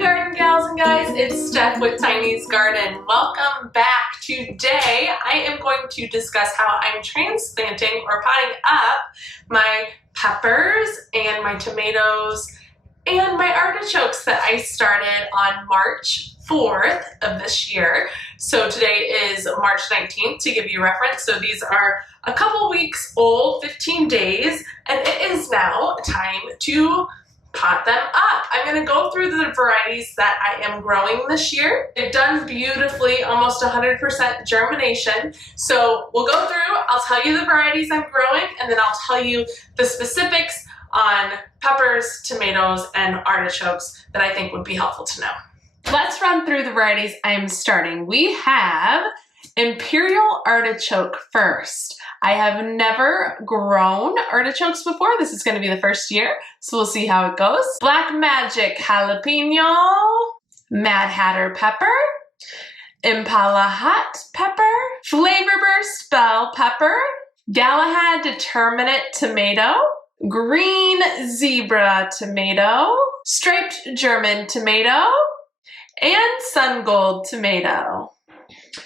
garden gals and guys, it's Steph with Tiny's Garden. Welcome back. Today I am going to discuss how I'm transplanting or potting up my peppers and my tomatoes and my artichokes that I started on March 4th of this year. So today is March 19th to give you reference. So these are a couple weeks old, 15 days, and it is now time to pot them up. I'm going to go through the varieties that I am growing this year. They've done beautifully, almost 100% germination. So we'll go through, I'll tell you the varieties I'm growing, and then I'll tell you the specifics on peppers, tomatoes, and artichokes that I think would be helpful to know. Let's run through the varieties I'm starting. We have Imperial Artichoke first. I have never grown artichokes before. This is going to be the first year, so we'll see how it goes. Black Magic Jalapeno, Mad Hatter Pepper, Impala Hot Pepper, Flavor Burst Bell Pepper, Galahad Determinate Tomato, Green Zebra Tomato, Striped German Tomato, and Sun Gold Tomato.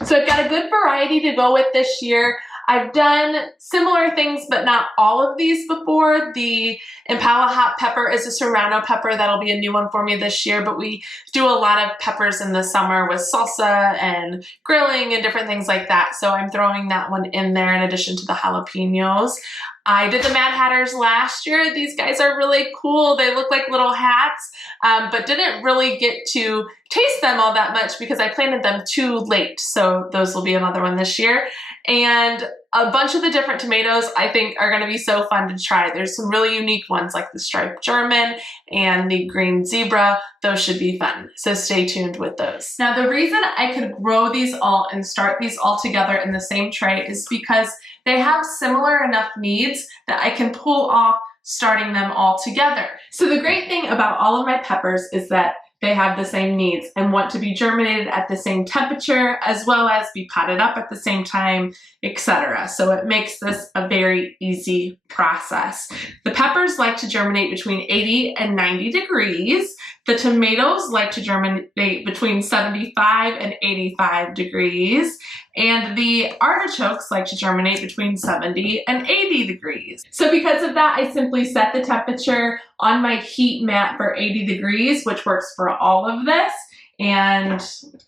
So I've got a good variety to go with this year. I've done similar things, but not all of these before. The Impala Hot Pepper is a Serrano pepper. That'll be a new one for me this year, but we do a lot of peppers in the summer with salsa and grilling and different things like that. So I'm throwing that one in there in addition to the jalapenos. I did the Mad Hatters last year. These guys are really cool. They look like little hats, but didn't really get to taste them all that much because I planted them too late. So those will be another one this year. And a bunch of the different tomatoes I think are gonna be so fun to try. There's some really unique ones like the striped German and the green zebra. Those should be fun. So stay tuned with those. Now the reason I could grow these all and start these all together in the same tray is because they have similar enough needs that I can pull off starting them all together. So the great thing about all of my peppers is that they have the same needs and want to be germinated at the same temperature as well as be potted up at the same time, etc. So it makes this a very easy process. The peppers like to germinate between 80 and 90 degrees. The tomatoes like to germinate between 75 and 85 degrees. And the artichokes like to germinate between 70 and 80 degrees. So because of that, I simply set the temperature on my heat mat for 80 degrees, which works for all of this. And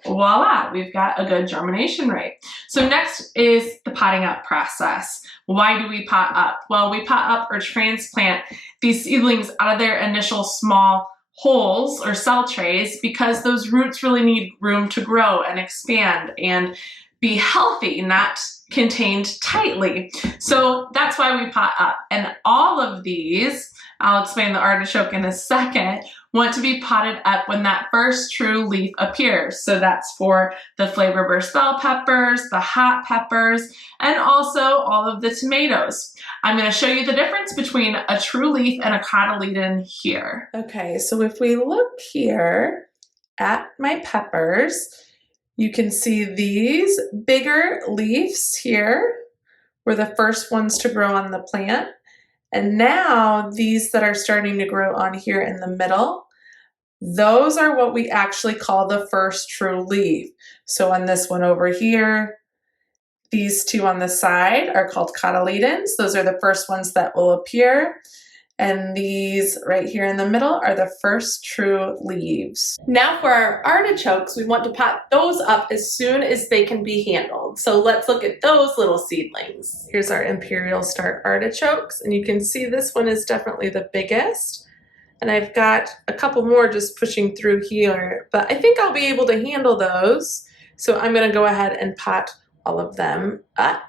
voila, we've got a good germination rate. So next is the potting up process. Why do we pot up? Well, we pot up or transplant these seedlings out of their initial small holes or cell trays because those roots really need room to grow and expand and be healthy, not contained tightly. So that's why we pot up. And all of these, I'll explain the artichoke in a second, want to be potted up when that first true leaf appears. So that's for the Flavor Burst Bell peppers, the hot peppers, and also all of the tomatoes. I'm going to show you the difference between a true leaf and a cotyledon here. Okay, so if we look here at my peppers, you can see these bigger leaves here were the first ones to grow on the plant. And now these that are starting to grow on here in the middle, those are what we actually call the first true leaf. So on this one over here, these two on the side are called cotyledons. Those are the first ones that will appear. And these right here in the middle are the first true leaves. Now for our artichokes, we want to pot those up as soon as they can be handled. So let's look at those little seedlings. Here's our Imperial Star artichokes, and you can see this one is definitely the biggest. And I've got a couple more just pushing through here, but I think I'll be able to handle those. So I'm gonna go ahead and pot all of them up.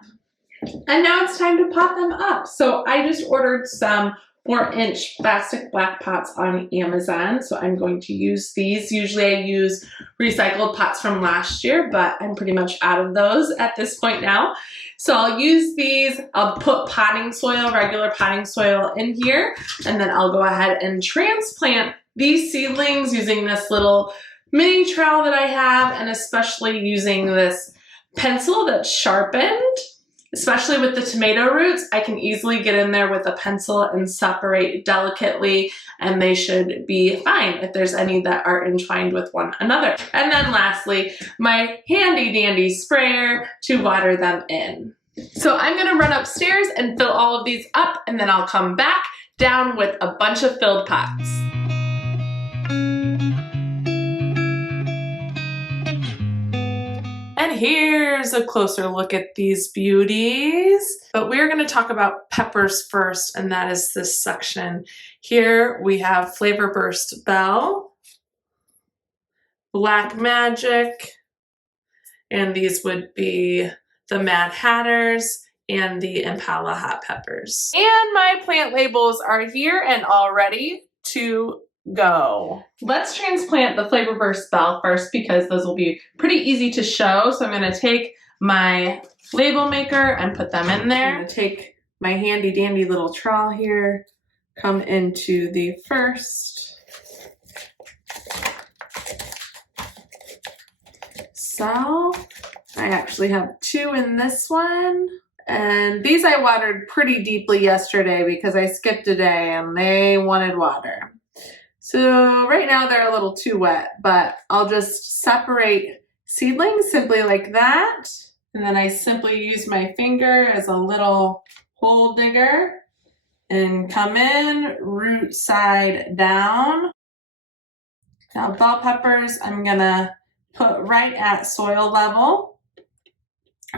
And now it's time to pot them up. So I just ordered some 4-inch plastic black pots on Amazon. So I'm going to use these. Usually I use recycled pots from last year, but I'm pretty much out of those at this point now. So I'll use these. I'll put potting soil, regular potting soil in here, and then I'll go ahead and transplant these seedlings using this little mini trowel that I have, and especially using this pencil that's sharpened. Especially with the tomato roots, I can easily get in there with a pencil and separate delicately, and they should be fine if there's any that are entwined with one another. And then lastly, my handy dandy sprayer to water them in. So I'm gonna run upstairs and fill all of these up, and then I'll come back down with a bunch of filled pots. And here's a closer look at these beauties. But we're gonna talk about peppers first, and that is this section. Here we have Flavor Burst Bell, Black Magic, and these would be the Mad Hatters and the Impala hot peppers. And my plant labels are here and all ready to go. Let's transplant the Flavor Burst Bell first because those will be pretty easy to show. So I'm gonna take my label maker and put them in there. I'm gonna take my handy dandy little trowel here, come into the first. So I actually have 2 in this one. And these I watered pretty deeply yesterday because I skipped a day and they wanted water. So right now they're a little too wet, but I'll just separate seedlings simply like that. And then I simply use my finger as a little hole digger and come in root side down. Now bell peppers I'm gonna put right at soil level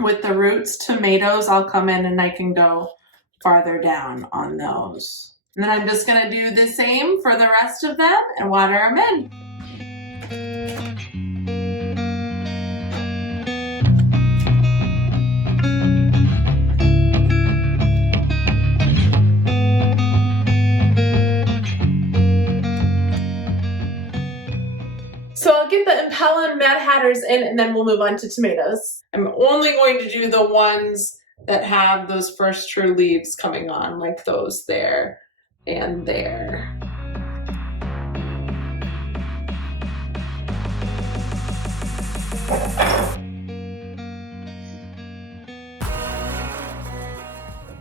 with the roots. Tomatoes I'll come in and I can go farther down on those. And then I'm just gonna do the same for the rest of them and water them in. So I'll get the Impala and Mad Hatters in and then we'll move on to tomatoes. I'm only going to do the ones that have those first true leaves coming on, like those there and there.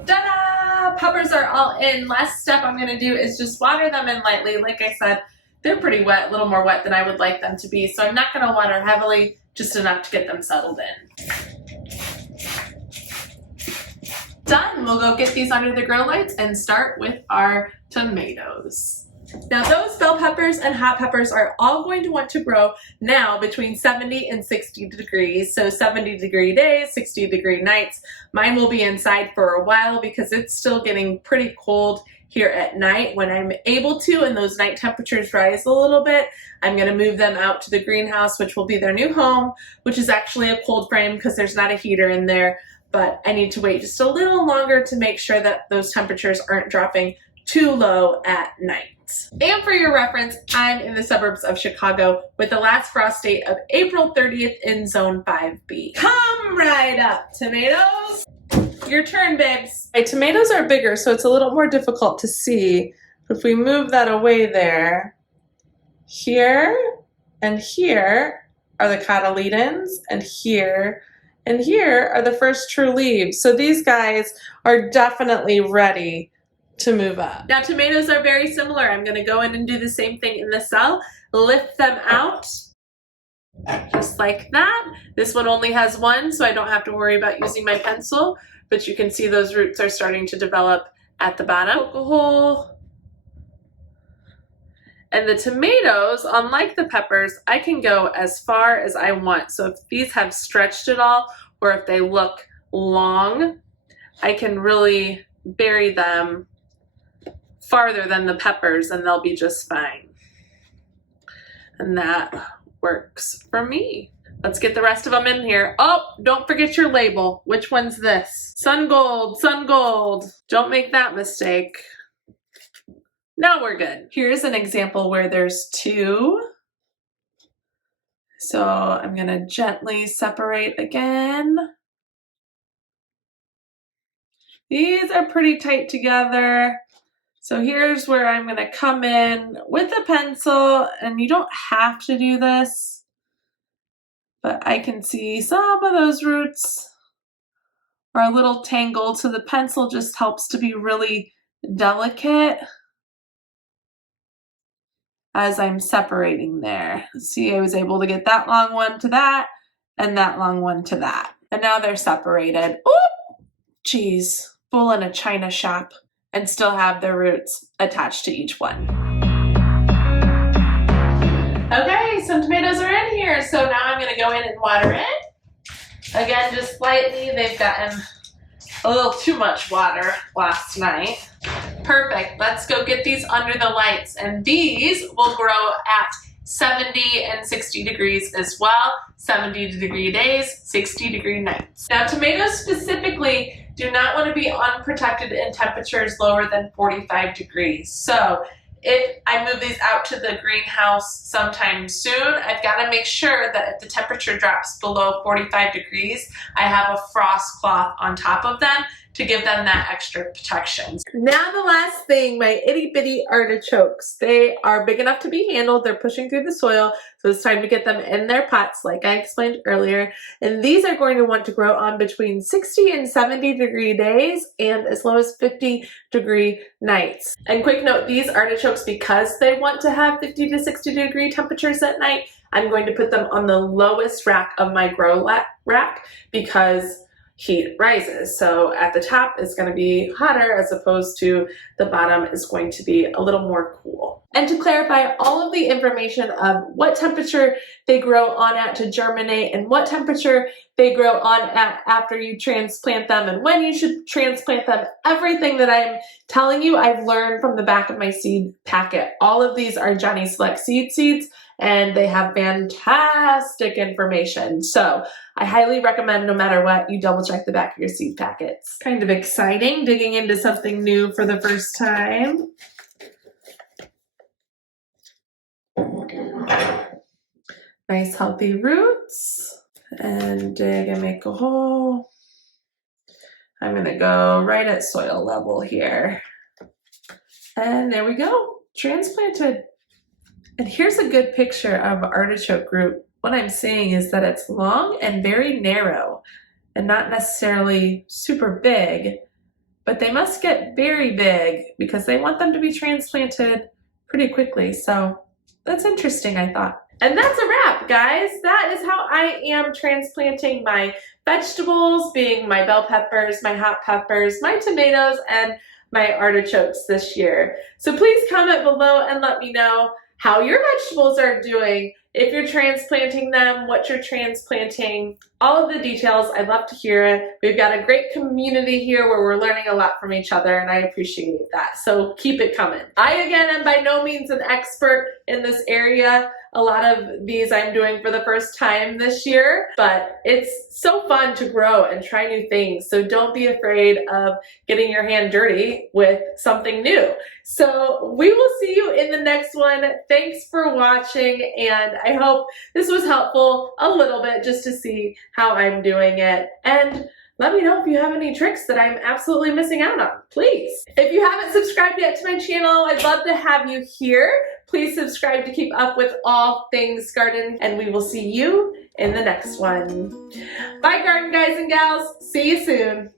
Ta-da! Peppers are all in. Last step I'm gonna do is just water them in lightly. Like I said, they're pretty wet, a little more wet than I would like them to be, so I'm not gonna water heavily, just enough to get them settled in. Done. We'll go get these under the grow lights and start with our tomatoes. Now those bell peppers and hot peppers are all going to want to grow now between 70 and 60 degrees. So 70-degree days, 60-degree nights. Mine will be inside for a while because it's still getting pretty cold here at night. When I'm able to and those night temperatures rise a little bit, I'm going to move them out to the greenhouse, which will be their new home, which is actually a cold frame because there's not a heater in there. But I need to wait just a little longer to make sure that those temperatures aren't dropping too low at night. And for your reference, I'm in the suburbs of Chicago with the last frost date of April 30th in Zone 5B. Come right up, tomatoes. Your turn, babes. My tomatoes are bigger, so it's a little more difficult to see. If we move that away there, here and here are the cotyledons, and here are the first true leaves. So these guys are definitely ready to move up. Now tomatoes are very similar. I'm gonna go in and do the same thing in the cell, lift them out, just like that. This one only has one, so I don't have to worry about using my pencil, but you can see those roots are starting to develop at the bottom. Poke a hole. And the tomatoes, unlike the peppers, I can go as far as I want. So if these have stretched at all, or if they look long, I can really bury them farther than the peppers and they'll be just fine. And that works for me. Let's get the rest of them in here. Oh, don't forget your label. Which one's this? Sun Gold, Sun Gold. Don't make that mistake. Now we're good. Here's an example where there's 2. So I'm gonna gently separate again. These are pretty tight together. So here's where I'm gonna come in with a pencil, and you don't have to do this, but I can see some of those roots are a little tangled, so the pencil just helps to be really delicate as I'm separating there. See, I was able to get that long one to that and that long one to that. And now they're separated. Oop! Geez, full in a china shop, and still have their roots attached to each one. Okay, some tomatoes are in here, so now I'm gonna go in and water it. Again, just slightly. They've gotten a little too much water last night. Perfect. Let's go get these under the lights, and these will grow at 70 and 60 degrees as well. 70-degree days, 60-degree nights. Now, tomatoes specifically do not want to be unprotected in temperatures lower than 45 degrees. So if I move these out to the greenhouse sometime soon, I've got to make sure that if the temperature drops below 45 degrees, I have a frost cloth on top of them to give them that extra protection. Now the last thing, my itty bitty artichokes. They are big enough to be handled. They're pushing through the soil, so it's time to get them in their pots like I explained earlier. And these are going to want to grow on between 60 and 70 degree days and as low as 50 degree nights. And quick note, these artichokes, because they want to have 50 to 60 degree temperatures at night, I'm going to put them on the lowest rack of my grow rack because heat rises. So at the top it's going to be hotter as opposed to the bottom is going to be a little more cool. And to clarify all of the information of what temperature they grow on at to germinate and what temperature they grow on at after you transplant them and when you should transplant them, everything that I'm telling you I've learned from the back of my seed packet. All of these are Johnny Select seeds and they have fantastic information. So I highly recommend, no matter what, you double check the back of your seed packets. Kind of exciting digging into something new for the first time. Nice healthy roots, and dig and make a hole. I'm gonna go right at soil level here. And there we go, transplanted. And here's a good picture of artichoke root. What I'm saying is that it's long and very narrow and not necessarily super big, but they must get very big because they want them to be transplanted pretty quickly. So that's interesting, I thought. And that's a wrap, guys. That is how I am transplanting my vegetables, being my bell peppers, my hot peppers, my tomatoes, and my artichokes this year. So please comment below and let me know how your vegetables are doing, if you're transplanting them, what you're transplanting, all of the details. I'd love to hear it. We've got a great community here where we're learning a lot from each other, and I appreciate that. So keep it coming. I, again, am by no means an expert in this area. A lot of these I'm doing for the first time this year, but it's so fun to grow and try new things. So don't be afraid of getting your hand dirty with something new. So we will see you in the next one. Thanks for watching, and I hope this was helpful a little bit just to see how I'm doing it. And let me know if you have any tricks that I'm absolutely missing out on, please. If you haven't subscribed yet to my channel, I'd love to have you here. Please subscribe to keep up with all things garden, and we will see you in the next one. Bye, garden guys and gals. See you soon.